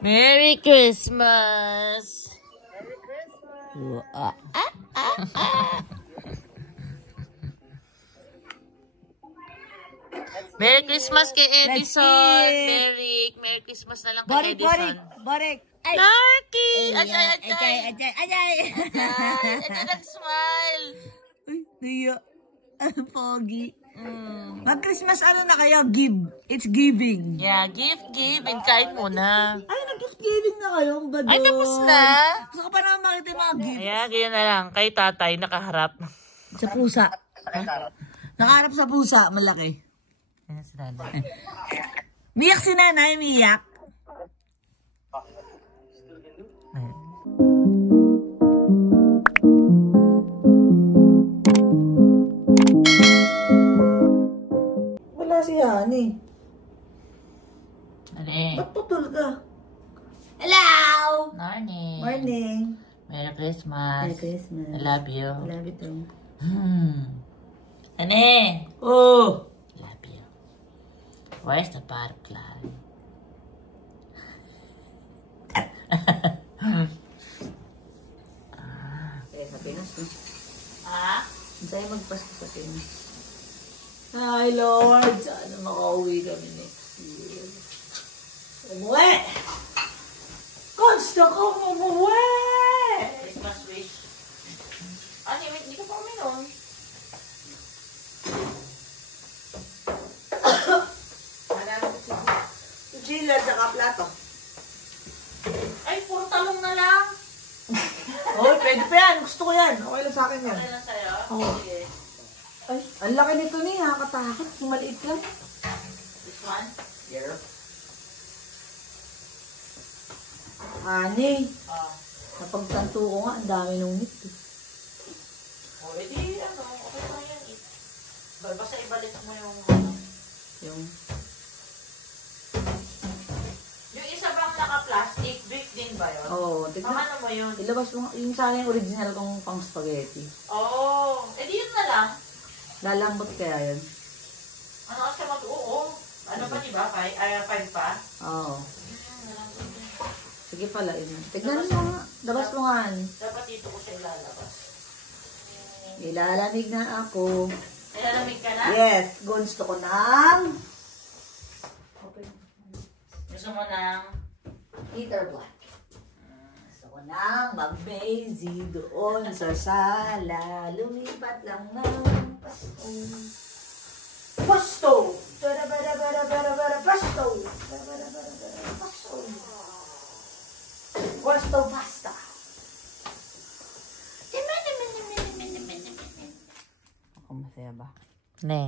Merry Christmas! Merry Christmas! Merry Christmas kay Edison! Merry Christmas na lang kay Edison. Barik! Larky! Ajay! Smile! Uy, Tia. Pogi. Mag-Christmas ano na kayo? Give. It's giving. Yeah, give. And kain muna. Ay, nag-gift giving na kayo. Ang bado. Ay, tapos na. Gusto ko pa naman makita yung mga gift. Ayan, ganyan na lang. Kay tatay, nakaharap. Sa pusa. Nakaharap sa pusa. Malaki. Ayan si nanay. Miyak si nanay, miyak. Ayan. Wala si Hani. Ano Ba't putol ka? Hello! Morning. Morning. Merry Christmas. Merry Christmas. I love you. I love you too. Ane? Oh! Love you. Where's the butterfly? Eh, sa Pinas, no? Ah? Sa'yo magpasko sa Pinas. Hi, Lord! Sana makauwi kami next year. Umuwi! Gusto ko umuwi! Christmas wish. Ano, hindi ka pa uminom? Chila, saka plato. Ay, puro talong na lang. Oh, pwede pa yan. Gusto ko yan. Okay lang sa akin yan. Okay lang sa'yo? Oo. Sige. Ay, ang laki nito niya. Nakakatakot. Maliit lang. This one? Yeah. Ani, Ah. napagtanto ko nga, ang dami nung meat. Oh, edi, ano, okay pa yan. Basta ibalik mo yung, Yung, yung isa bang naka-plastic, brick din ba yun? oh, tignan. Ano mo yun? Ilabas mo, yung sana yung original kong pang spaghetti. Oh, edi yun na lang. Lalambot kaya yun? Ano kasi oo. Ano pa, diba? 5 pa? Oo. Sige pala, yun. Tignan mo nga. Labas mo nga. Dapat dito ko siya ilalabas. Ilalamig na ako. Nilalamig ka na? Yes, gusto ko ng Gusto mo ng heater black. Gusto ko ng mag-mazy doon sa sala. Lumipat lang ng pasto. Pasto! Bara-bara-bara-bara-bara pasto! Bara-bara-bara-bara pasto! Pasto pasta! Ako masaya ba? Ne.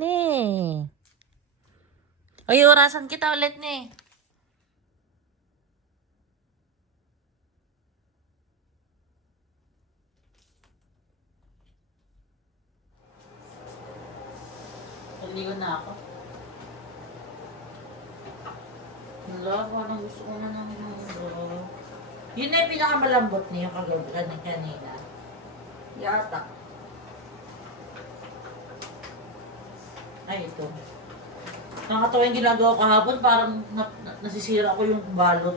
Ne. Ay, orasan kita ulit, ne. Naligo na ako. Wala ko, anong gusto ko na ng mundo. Yun na yung pinakamalambot niya kagabi kanina. Yata. Ay, ito. Nakakatawa yung ginagawa ko kahapon, parang nasisira ko yung balot.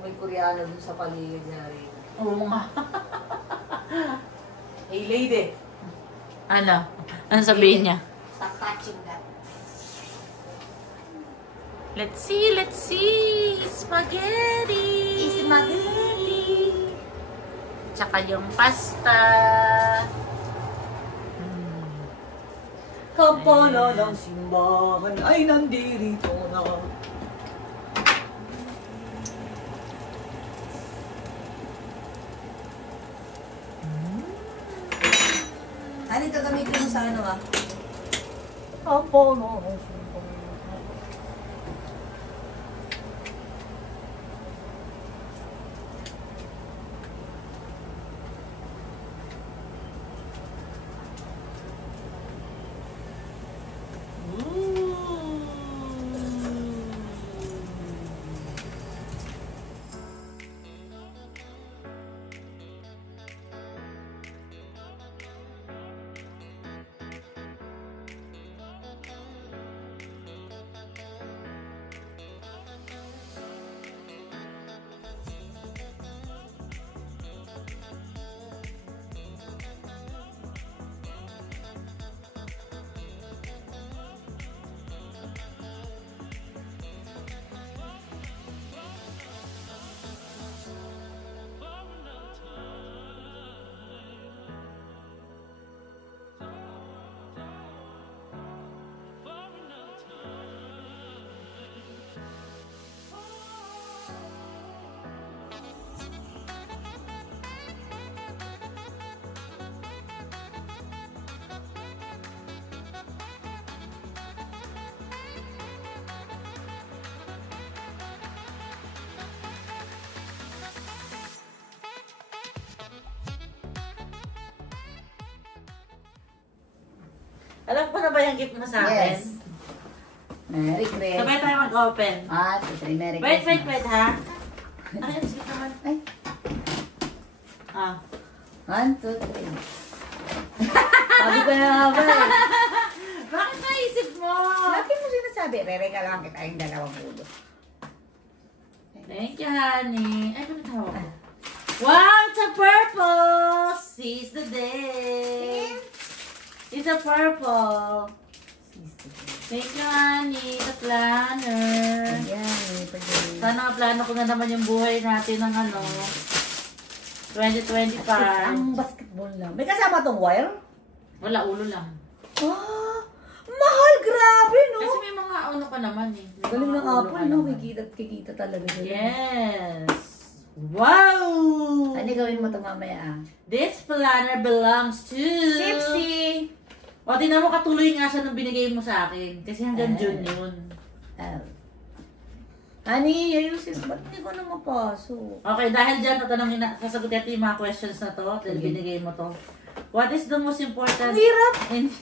May Koreano dun sa paligid niya rin. Oo nga. Hey lady! Ano? Ano sabihin niya? Stop touching that. Let's see. Spaghetti. Spaghetti. Tsaka yung pasta. Kampana ng simbahan ay nandirito na. Ano ito gamitin mo sa ano ah? Kampana ng simbahan. Alam ko na ba yung gift mo sa akin? Yes. Merry Christmas. Sabay tayo mag-open. Merry Wait, Christmas. ha? Ay, ang sweet naman. Ay. Ah. 1, 2, 3. Sabi ko na nga ba eh. Bakit naisip mo? Lagi mo sinasabi, re-rega lang kita yung dalawang ulo. Thank you, honey. Ay, ano tawag ko? Wow, it's a purple! Seize the day! It's a purple. Thank you, honey. The planner. Ayan, pwede. Sana plano ko na naman yung buhay natin ng 2025. Ang basketball lang. May kasama tong wire? Wala, ulo lang. Ah, mahal, grabe, no? Kasi may mga ano pa naman eh. May Galing mga ng ulo Apple, pa no? naman. Kikita talaga sila. Yes! Wow! Ano gawin mo ito mamaya, ah? This planner belongs to... Sipsy! O, tinan mo, katuloy nga siya nung binigay mo sa akin. Kasi hanggang June yun. Honey, ayusin. Ba't hindi ko na mapasok? Okay, dahil dyan, tatanungin na, sasagot natin yung mga questions na to. Dahil Okay. binigay mo to. What is the most important... Ang hirap! in-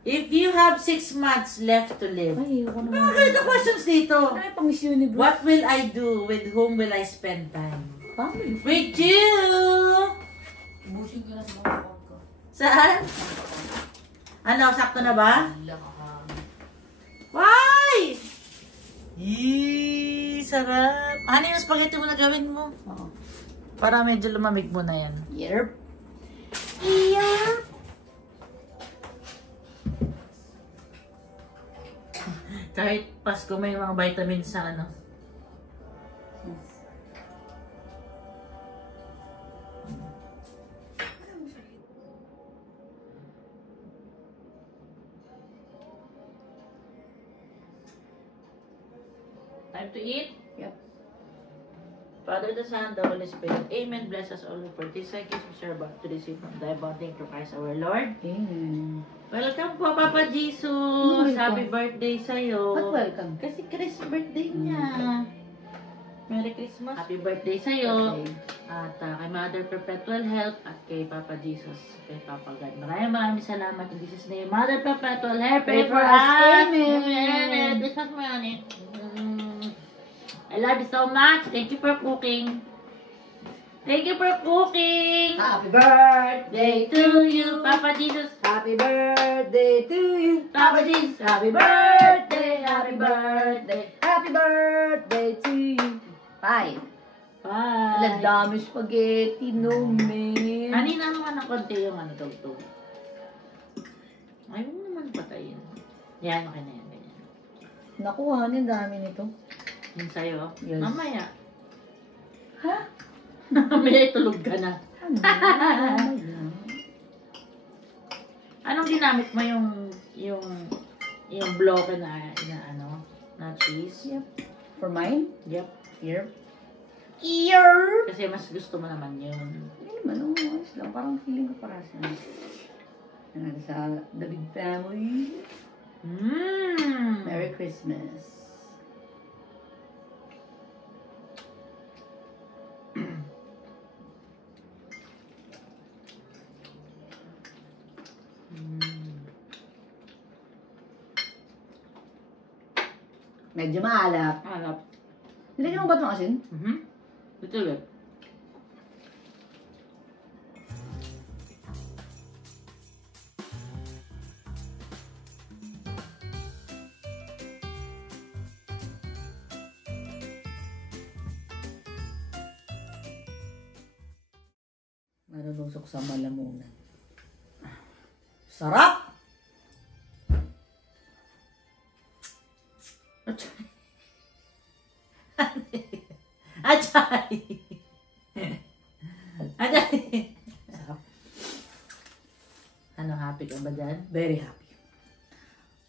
If you have 6 months left to live. Ay, ako naman. Mga ganito questions dito. Ano yung pang Miss Universe? What will I do? With whom will I spend time? Family. With you! Busing ko na sa mga account ko. Saan? Ano, sakto na ba? Wala ka. Why? Yee, sarap. Ano yung spaghetti mo na gawin mo? Oo. Para medyo lumamig mo na yan. Yerp. Iya. Kahit Pasko may mga vitamins sa ano. Time to eat? Yep. Father, the Son, the Holy Spirit. Amen. Bless us all for this seconds we share about to receive from thy bonding to Christ our Lord. Amen. Welcome po, Papa Jesus! Welcome. Happy birthday sa'yo! Ba't welcome? Kasi Chris birthday niya. Merry Christmas! Happy birthday sa'yo! Okay. At kay Mother Perpetual Health at kay Papa Jesus, kay Papa God. Maraming salamat in Jesus' name. Mother Perpetual Health, pray for us! Amen. Christmas mo yan eh. I love you so much. Thank you for cooking. Thank you for cooking. Happy birthday To you, Papa Jesus. Happy birthday to you. Papa Jesus. Happy birthday, happy birthday, happy birthday to you. Bye. Ang Bye. dami spaghetti, no man. Kanina naman ng konti yung ano tugtog. Ayaw mo naman patayin. Yan, okay na yan. Ganyan. Naku, ang dami nito. Yung sa'yo. Yes. Mamaya. Ha? Mamaya tulog ka na. Ano? Anong ginamit mo yung bloke na ano, na cheese? Yep. For mine? Yep. Here. Here! Kasi mas gusto mo naman yun. Hindi naman, ayos lang. Parang feeling ko para sa sa The Big Family. Merry Christmas. Medyo maalap. Alap. Nilagyan mo ba itong asin? Ito ulit. Marulusok sa malamunan. Sarap! Achay! Achay! Sarap. Ano, happy ka ba dyan? Very happy.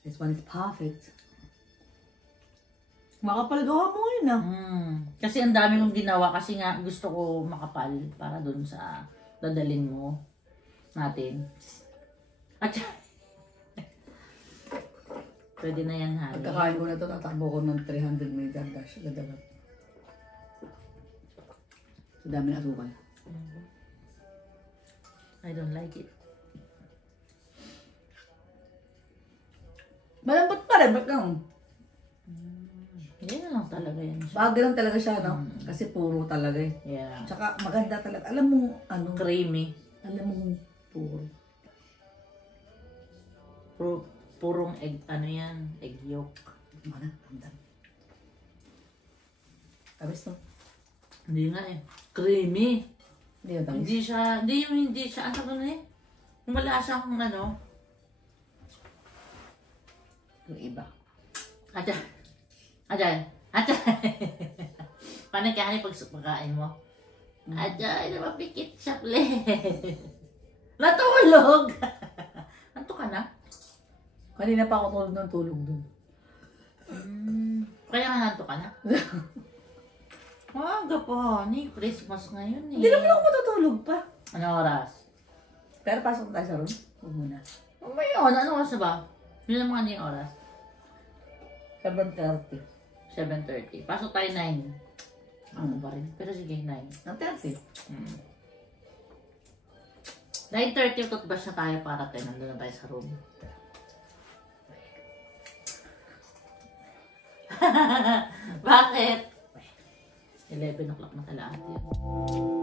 This one is perfect. Makapal gawa mo yun ah. Kasi ang dami kong ginawa kasi nga gusto ko makapal para dun sa dadalin mo natin. Achay! Pwede na yan, honey. Pagkakain ko na ito, tatakbo ko ng 300 meters dash. Agad-agad. Sa dami ng asukal. I don't like it. Malambot pa rin, ba't lang? Hindi na lang talaga yan siya. Bagay lang talaga siya, no? Kasi puro talaga eh. Yeah. Tsaka maganda talaga. Alam mo, ano? Creamy. Alam mo, puro. Purong egg, ano yan? Egg yolk. Mana, andan. Abis to? Hindi nga eh. Creamy. Hindi na tamis. Hindi siya, ano ba na eh? Wala siyang ano. Yung iba. Ayan. Paano kaya pag pagkain mo? Ayan, mapikit siya, ple. Natulog! Anto ka na? Kanina pa ako tulog dun. Kaya nga nanto ka na? Maaga pa, ni Christmas ngayon eh. Hindi naman ako matutulog pa. Ano oras? Pero pasok tayo sa room. Huwag muna. Oh my God, ano oras na ba? Yun naman ano yung oras? 7:30. 7:30. Pasok tayo 9. Ano ba rin? Pero sige, 9. Ang 30. 9:30 toothbrush na tayo para tayo nandun na tayo sa room. Bakit? 11 o'clock na kalahat yun.